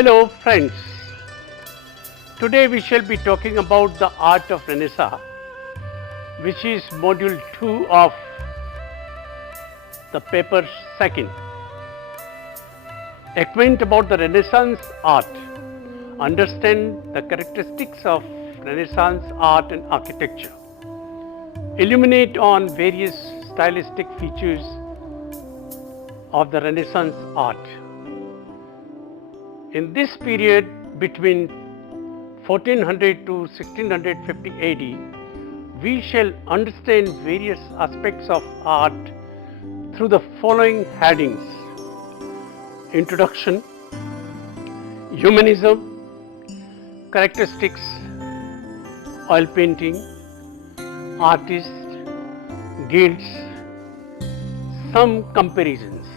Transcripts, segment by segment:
Hello friends, today we shall be talking about the art of Renaissance, which is module 2 of the paper 2nd. Acquaint about the Renaissance art, understand the characteristics of Renaissance art and architecture, illuminate on various stylistic features of the Renaissance art. In this period between 1400 to 1650 AD, we shall understand various aspects of art through the following headings: Introduction, Humanism, Characteristics, Oil painting, Artists, Guilds, some comparisons.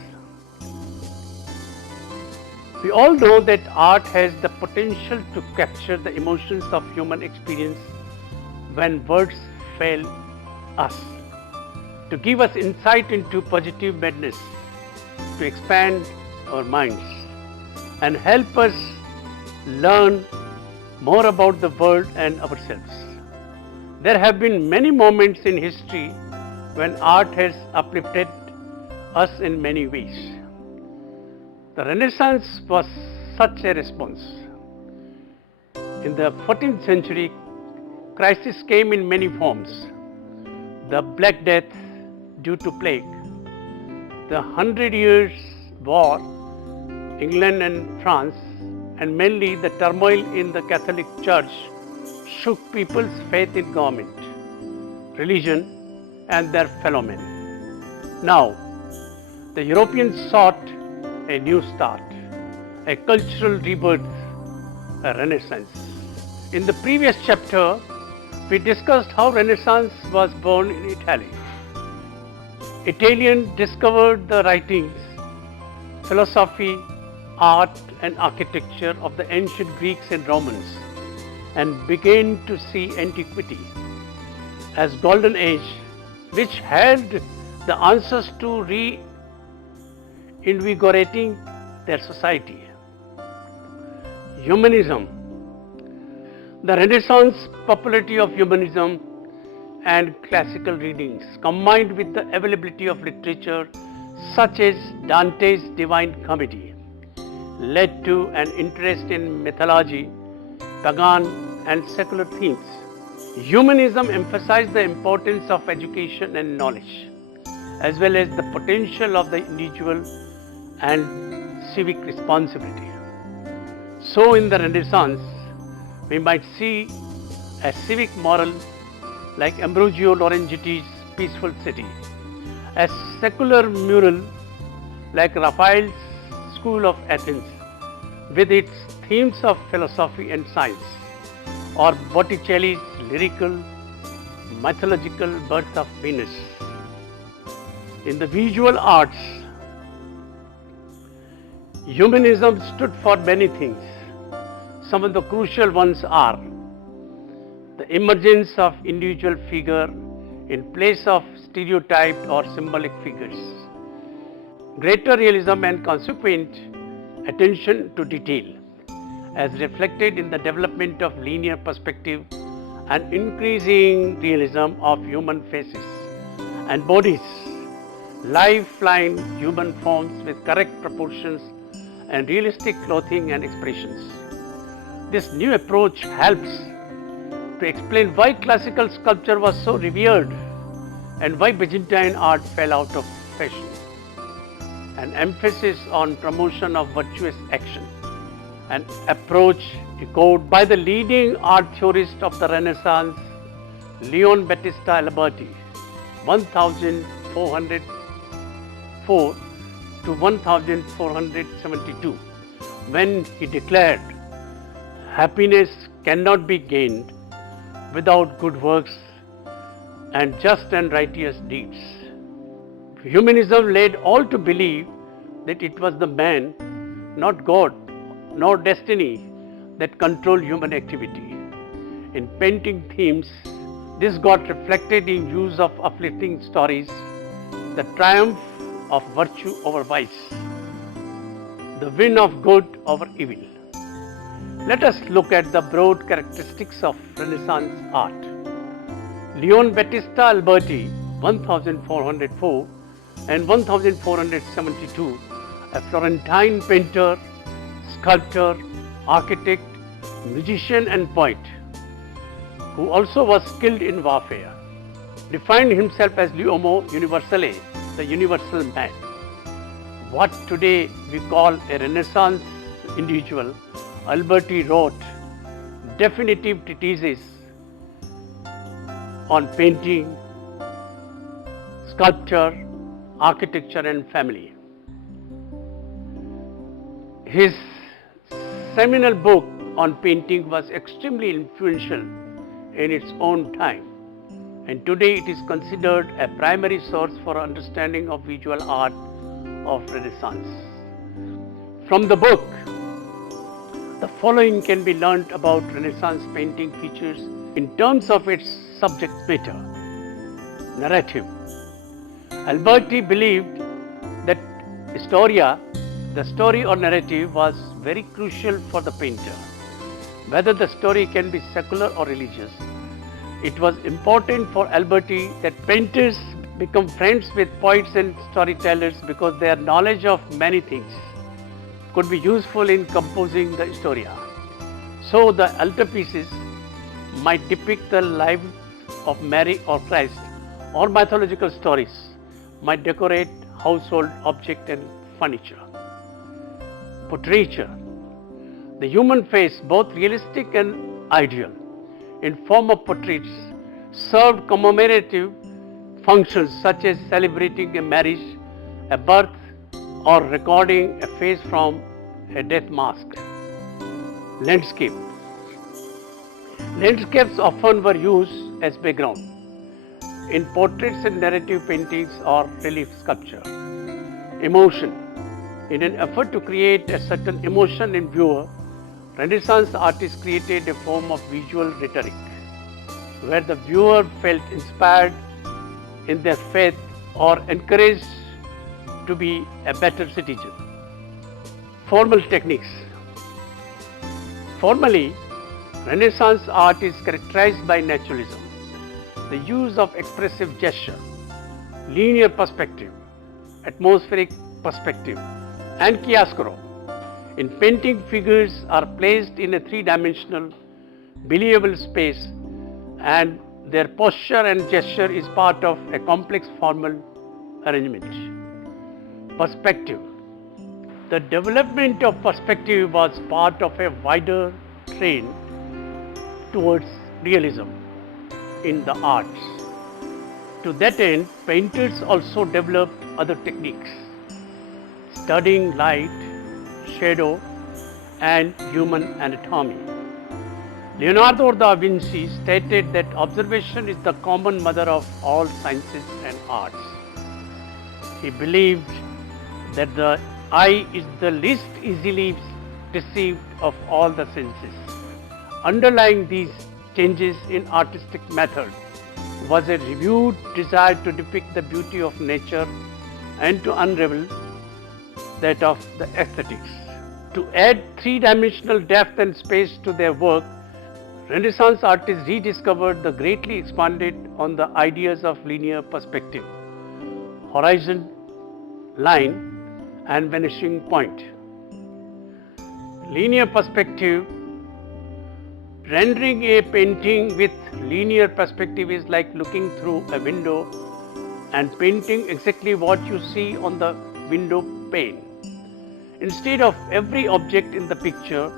We all know that art has the potential to capture the emotions of human experience when words fail us, to give us insight into positive madness, to expand our minds and help us learn more about the world and ourselves. There have been many moments in history when art has uplifted us in many ways. The Renaissance was such a response. In the 14th century, crisis came in many forms: the Black Death due to plague, the 100 Years' War, England and France, and mainly the turmoil in the Catholic Church shook people's faith in government, religion, and their fellow men. Now, the Europeans sought a new start, a cultural rebirth, a renaissance. In the previous chapter, we discussed how Renaissance was born in Italy. Italians discovered the writings, philosophy, art and architecture of the ancient Greeks and Romans and began to see antiquity as golden age, which held the answers to reinvigorating their society. Humanism. The Renaissance popularity of humanism and classical readings, combined with the availability of literature such as Dante's Divine Comedy, led to an interest in mythology, pagan and secular themes. Humanism emphasized the importance of education and knowledge, as well as the potential of the individual and civic responsibility. So in the Renaissance, we might see a civic moral like Ambrogio Lorenzetti's Peaceful City, a secular mural like Raphael's School of Athens with its themes of philosophy and science, or Botticelli's lyrical, mythological Birth of Venus. In the visual arts, humanism stood for many things. Some of the crucial ones are the emergence of individual figure in place of stereotyped or symbolic figures, greater realism and consequent attention to detail, as reflected in the development of linear perspective and increasing realism of human faces and bodies, lifeline human forms with correct proportions and realistic clothing and expressions. This new approach helps to explain why classical sculpture was so revered and why Byzantine art fell out of fashion. An emphasis on promotion of virtuous action, an approach echoed by the leading art theorist of the Renaissance, Leon Battista Alberti, 1404 to 1472, when he declared, "Happiness cannot be gained without good works and just and righteous deeds." Humanism led all to believe that it was the man, not God, nor destiny, that controlled human activity. In painting themes, this got reflected in use of uplifting stories, the triumph of virtue over vice, the win of good over evil. Let us look at the broad characteristics of Renaissance art. Leon Battista Alberti, 1404 and 1472, a Florentine painter, sculptor, architect, musician and poet, who also was skilled in warfare, defined himself as l'uomo universale, the universal man. What today we call a Renaissance individual, Alberti wrote definitive treatises on painting, sculpture, architecture and family. His seminal book on painting was extremely influential in its own time, and today it is considered a primary source for understanding of visual art of Renaissance. From the book, the following can be learnt about Renaissance painting features in terms of its subject matter. Narrative. Alberti believed that Historia, the story or narrative, was very crucial for the painter. Whether the story can be secular or religious, it was important for Alberti that painters become friends with poets and storytellers because their knowledge of many things could be useful in composing the Historia. So the altarpieces might depict the life of Mary or Christ, or mythological stories might decorate household objects and furniture. Portraiture. The human face, both realistic and ideal, in form of portraits, served commemorative functions such as celebrating a marriage, a birth, or recording a face from a death mask. Landscape. Landscapes often were used as background in portraits and narrative paintings or relief sculpture. Emotion. In an effort to create a certain emotion in viewer, Renaissance artists created a form of visual rhetoric where the viewer felt inspired in their faith or encouraged to be a better citizen. Formal techniques. Formally, Renaissance art is characterized by naturalism, the use of expressive gesture, linear perspective, atmospheric perspective, and chiaroscuro. In painting, figures are placed in a three-dimensional, believable space, and their posture and gesture is part of a complex formal arrangement. Perspective. The development of perspective was part of a wider trend towards realism in the arts. To that end, painters also developed other techniques, studying light, shadow, and human anatomy. Leonardo da Vinci stated that observation is the common mother of all sciences and arts. He believed that the eye is the least easily deceived of all the senses. Underlying these changes in artistic method was a renewed desire to depict the beauty of nature and to unravel that of the aesthetics. To add three-dimensional depth and space to their work, Renaissance artists rediscovered the greatly expanded on the ideas of linear perspective, horizon line, and vanishing point. Linear perspective. Rendering a painting with linear perspective is like looking through a window and painting exactly what you see on the window pane. Instead of every object in the picture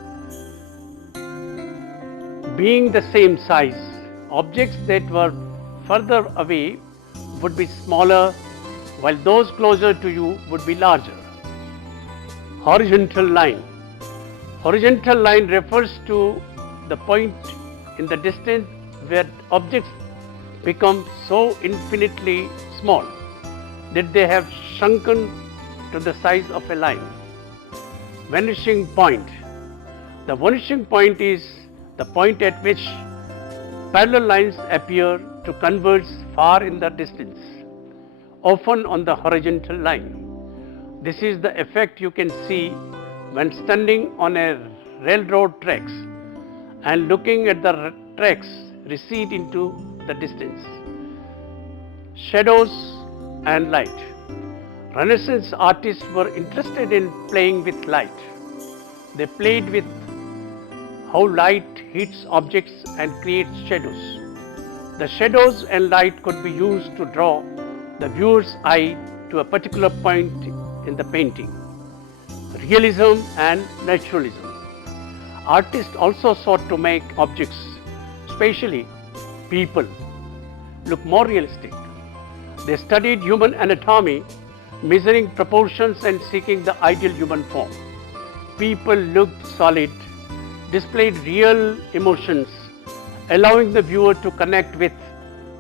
being the same size, objects that were further away would be smaller, while those closer to you would be larger. Horizontal line. Horizontal line refers to the point in the distance where objects become so infinitely small that they have shrunken to the size of a line. Vanishing point. The vanishing point is the point at which parallel lines appear to converge far in the distance, often on the horizontal line. This is the effect you can see when standing on a railroad tracks and looking at the tracks recede into the distance. Shadows and light. Renaissance artists were interested in playing with light. They played with how light hits objects and creates shadows. The shadows and light could be used to draw the viewer's eye to a particular point in the painting. Realism and naturalism. Artists also sought to make objects, especially people, look more realistic. They studied human anatomy, measuring proportions and seeking the ideal human form. People looked solid, displayed real emotions, allowing the viewer to connect with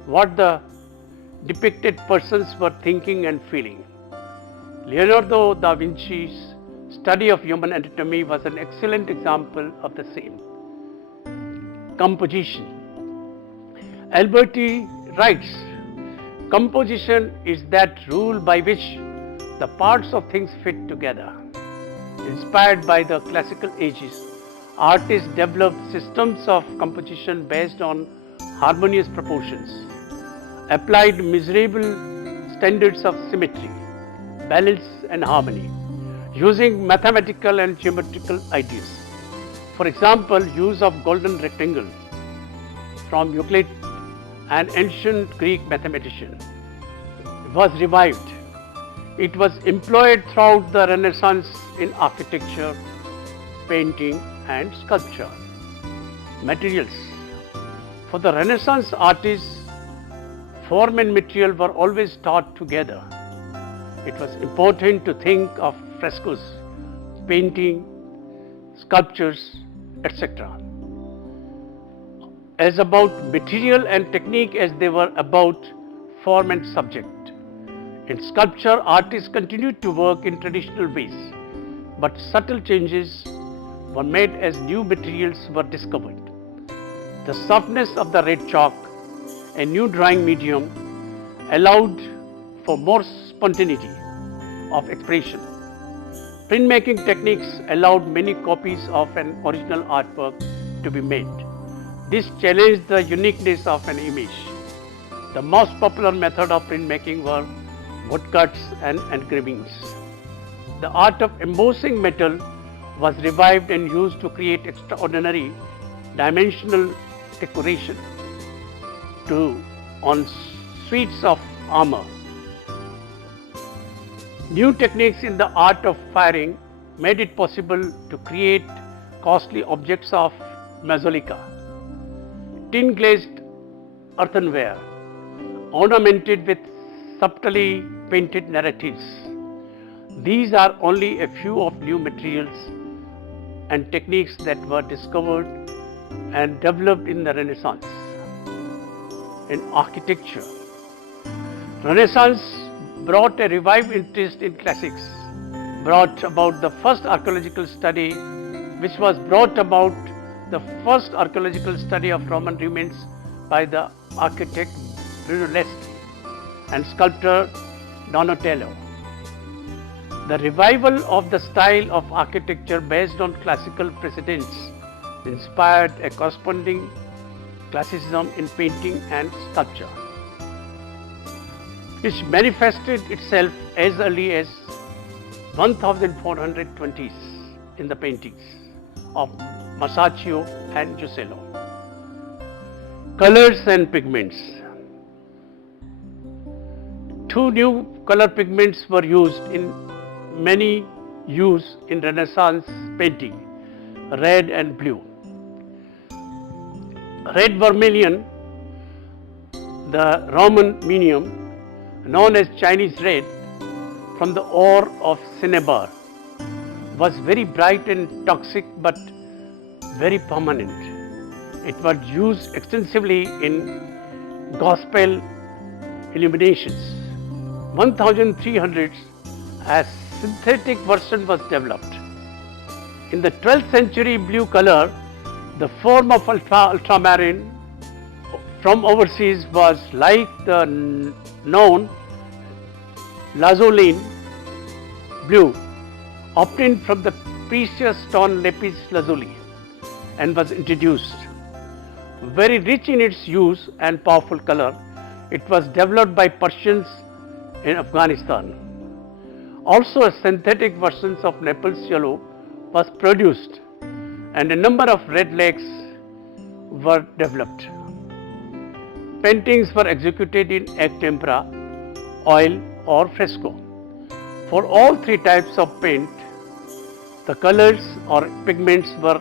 what the depicted persons were thinking and feeling. Leonardo da Vinci's study of human anatomy was an excellent example of the same. Composition. Alberti writes, composition is that rule by which the parts of things fit together. Inspired by the classical ages, artists developed systems of composition based on harmonious proportions, applied measurable standards of symmetry, balance and harmony, using mathematical and geometrical ideas. For example, use of golden rectangle from Euclid, an ancient Greek mathematician, was revived. It was employed throughout the Renaissance in architecture, painting and sculpture. Materials. For the Renaissance artists, form and material were always taught together. It was important to think of frescoes, painting, sculptures, etc. as about material and technique as they were about form and subject. In sculpture, artists continued to work in traditional ways, but subtle changes were made as new materials were discovered. The softness of the red chalk, a new drawing medium, allowed for more spontaneity of expression. Printmaking techniques allowed many copies of an original artwork to be made. This challenged the uniqueness of an image. The most popular method of printmaking were woodcuts and engravings. The art of embossing metal was revived and used to create extraordinary dimensional decoration on suites of armor. New techniques in the art of firing made it possible to create costly objects of mazolika, tin glazed earthenware, ornamented with subtly painted narratives. These are only a few of new materials and techniques that were discovered and developed in the Renaissance. In architecture, Renaissance brought a revived interest in classics, brought about the first archaeological study, which was brought about the first archaeological study of Roman remains by the architect Brunelleschi and sculptor Donatello. The revival of the style of architecture based on classical precedents inspired a corresponding classicism in painting and sculpture, which manifested itself as early as 1420s in the paintings of Masaccio and Giusello. Colors and pigments. Two new color pigments were used in many use in Renaissance painting, red and blue. Red vermilion, the Roman medium, known as Chinese red, from the ore of cinnabar, was very bright and toxic but very permanent. It was used extensively in gospel illuminations. 1300s, a synthetic version was developed. In the 12th century, blue color, the form of ultramarine from overseas, was like the known lazulin blue obtained from the precious stone lapis lazuli and was introduced. Very rich in its use and powerful color, it was developed by Persians in Afghanistan. Also, a synthetic versions of Naples yellow was produced and a number of red lakes were developed. Paintings were executed in egg tempera, oil or fresco. For all three types of paint, the colors or pigments were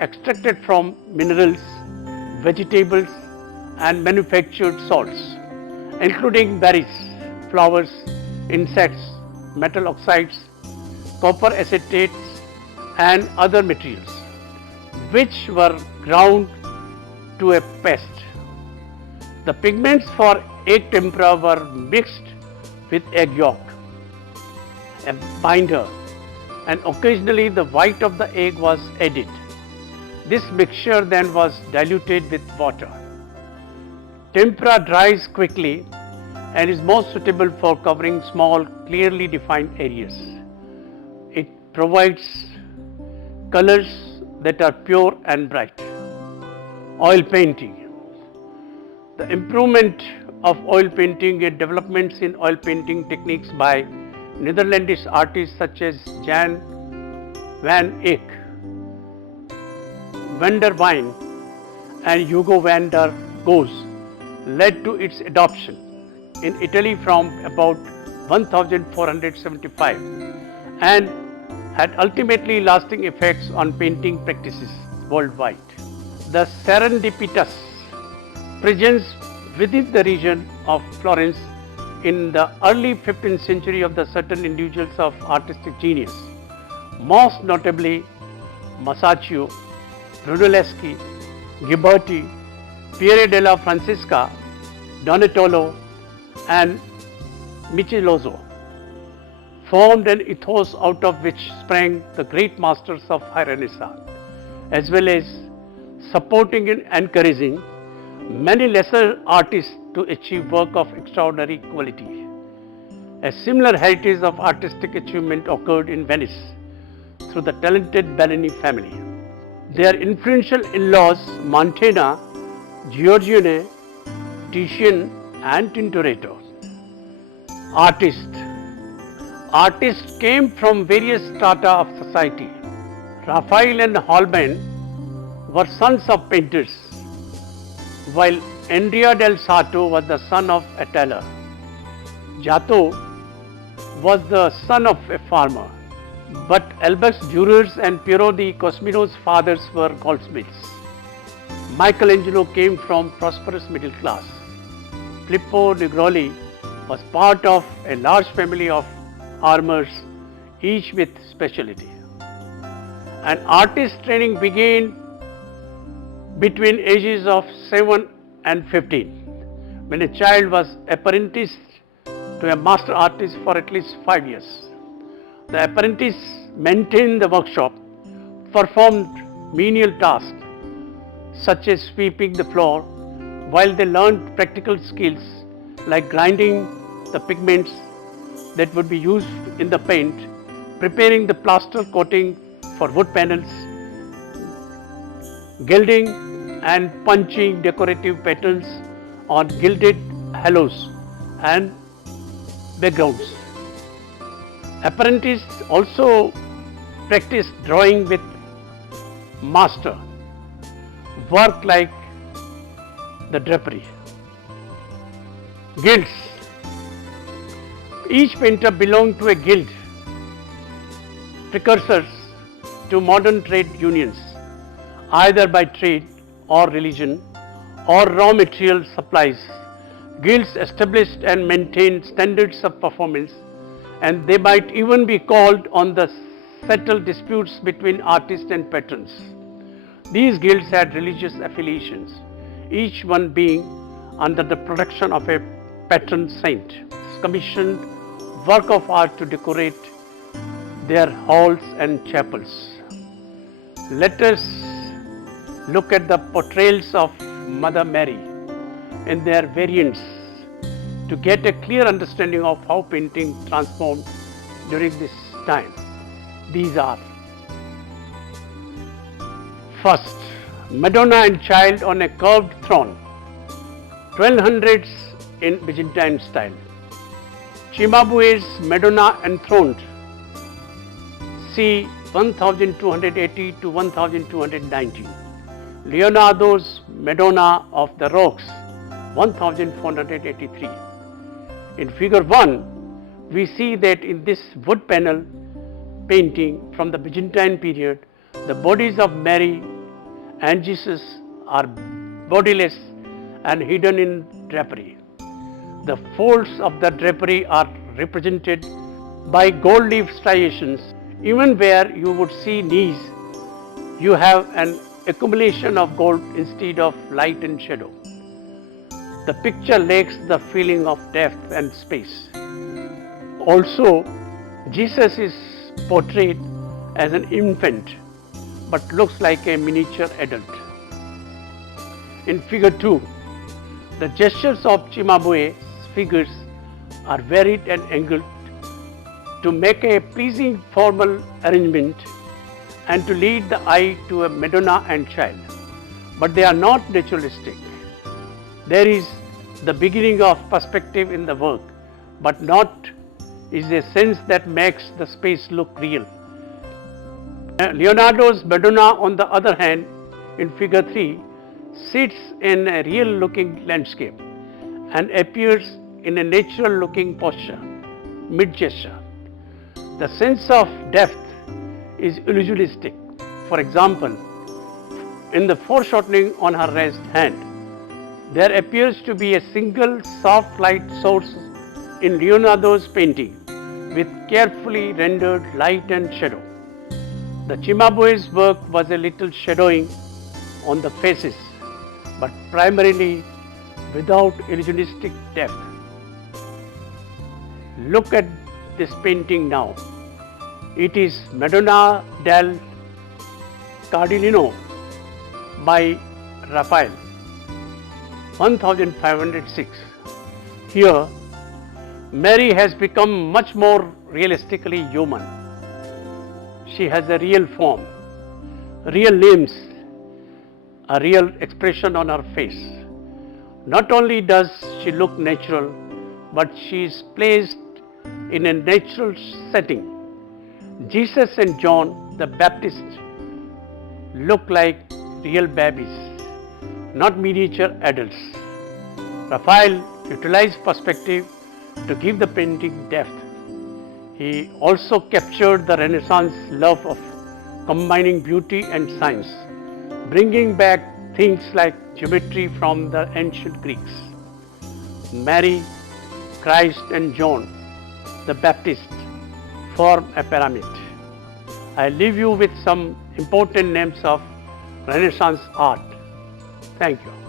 extracted from minerals, vegetables and manufactured salts, including berries, flowers, insects, metal oxides, copper acetates and other materials, which were ground to a paste. The pigments for egg tempera were mixed with egg yolk, a binder, and occasionally the white of the egg was added. This mixture then was diluted with water. Tempera dries quickly and is most suitable for covering small, clearly defined areas. It provides colors that are pure and bright. Oil painting. The improvement of oil painting and developments in oil painting techniques by Netherlandish artists such as Jan van Eyck, Van der Wijn and Hugo van der Goes led to its adoption in Italy from about 1475 and had ultimately lasting effects on painting practices worldwide. The serendipitous presence within the region of Florence in the early 15th century of the certain individuals of artistic genius, most notably Masaccio, Brunelleschi, Ghiberti, Piero della Francesca, Donatello and Michelozzo, formed an ethos out of which sprang the great masters of High Renaissance, as well as supporting and encouraging many lesser artists to achieve work of extraordinary quality. A similar heritage of artistic achievement occurred in Venice through the talented Bellini family. Their influential in-laws Mantegna, Giorgione, Titian and Tintoretto. Artists came from various strata of society. Raphael and Holbein were sons of painters, while Andrea del Sarto was the son of a tailor. Giotto was the son of a farmer, but Albus Durer's and Piero di Cosmino's fathers were goldsmiths. Michelangelo came from prosperous middle class. Filippo Negroli was part of a large family of armors, each with specialty. And artist training began between ages of 7 and 15, when a child was apprenticed to a master artist for at least 5 years. The apprentice maintained the workshop, performed menial tasks such as sweeping the floor, while they learned practical skills like grinding the pigments that would be used in the paint, preparing the plaster coating for wood panels, gilding and punching decorative patterns on gilded halos and backgrounds. Apprentices also practiced drawing with master, work like the drapery. Guilds. Each painter belonged to a guild, precursors to modern trade unions, either by trade or religion or raw material supplies. Guilds established and maintained standards of performance, and they might even be called on to settle disputes between artists and patrons. These guilds had religious affiliations, each one being under the protection of a patron saint, commissioned work of art to decorate their halls and chapels. Let us look at the portrayals of Mother Mary in their variants to get a clear understanding of how painting transformed during this time. These are First, Madonna and Child on a curved throne, 1200s in Byzantine style. Cimabue's Madonna enthroned, c. 1280 to 1290. Leonardo's Madonna of the Rocks, 1483. In figure 1, we see that in this wood panel painting from the Byzantine period, the bodies of Mary and Jesus are bodiless and hidden in drapery. The folds of the drapery are represented by gold leaf striations. Even where you would see knees, you have an accumulation of gold instead of light and shadow. The picture lacks the feeling of depth and space. Also, Jesus is portrayed as an infant but looks like a miniature adult. In figure 2, the gestures of Cimabue's figures are varied and angled to make a pleasing formal arrangement and to lead the eye to a Madonna and Child. But they are not naturalistic. There is the beginning of perspective in the work, but not is a sense that makes the space look real. Leonardo's Madonna, on the other hand, in figure 3, sits in a real looking landscape and appears in a natural looking posture, mid-gesture. The sense of depth is illusionistic. For example, in the foreshortening on her raised hand, there appears to be a single soft light source in Leonardo's painting with carefully rendered light and shadow. The Cimabue's work was a little shadowing on the faces, but primarily without illusionistic depth. Look at this painting now. It is Madonna del Cardellino by Raphael, 1506. Here, Mary has become much more realistically human. She has a real form, real limbs, a real expression on her face. Not only does she look natural, but she is placed in a natural setting. Jesus and John the Baptist look like real babies, not miniature adults. Raphael utilized perspective to give the painting depth. He also captured the Renaissance love of combining beauty and science, bringing back things like geometry from the ancient Greeks. Mary, Christ and John the Baptist form a pyramid. I leave you with some important names of Renaissance art. Thank you.